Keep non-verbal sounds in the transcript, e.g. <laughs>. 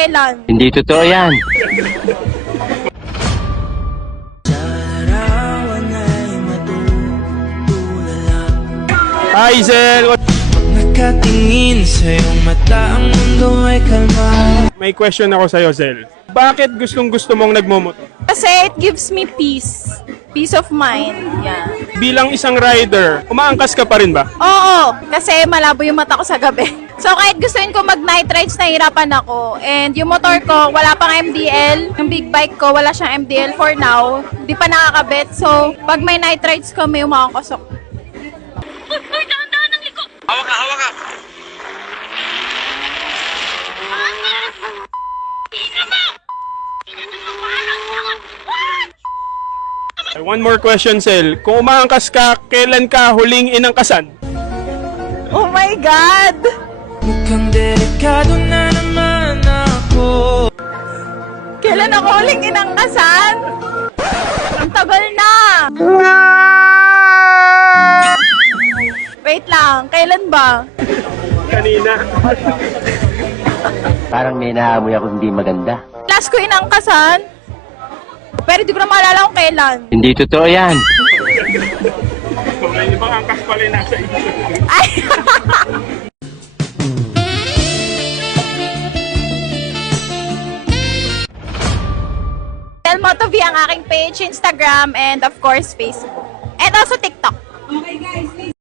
kailan? Hindi totoo yan. Hi, sir! Nakatingin sa iyong mata ang mundo ay kalma. May question ako sa iyo, Zel. Bakit gustong gusto mong nagmumoto? Kasi it gives me peace. Peace of mind. Yeah. Bilang isang rider, umaangkas ka pa rin ba? Oo, kasi malabo yung mata ko sa gabi. So kahit gusto ko mag night rides, nahirapan ako. And yung motor ko, wala pang MDL. Yung big bike ko, wala siyang MDL for now. Hindi pa nakakabit. So pag may night rides ko, may umakakusok. Uy, oh, uy, daan, -daan ng liko! Hawak ka, hawak One more question, Sel. Kung umaangkas ka, kailan ka huling inangkasan? Oh my God! Sabog kang delikado na naman ako Kailan ako huling inangkasan? Ang tagal na! Wait lang, kailan ba? Kanina. <laughs> Parang may naamoy ako hindi maganda. Last ko inangkasan? Pero di ko na maalala kung kailan. Hindi totoo yan. Kung ngayon ba ang kaspalay nasa ito? Ay! Del Moto ang aking page, Instagram, and of course, Facebook. And also TikTok. Okay, guys. Please...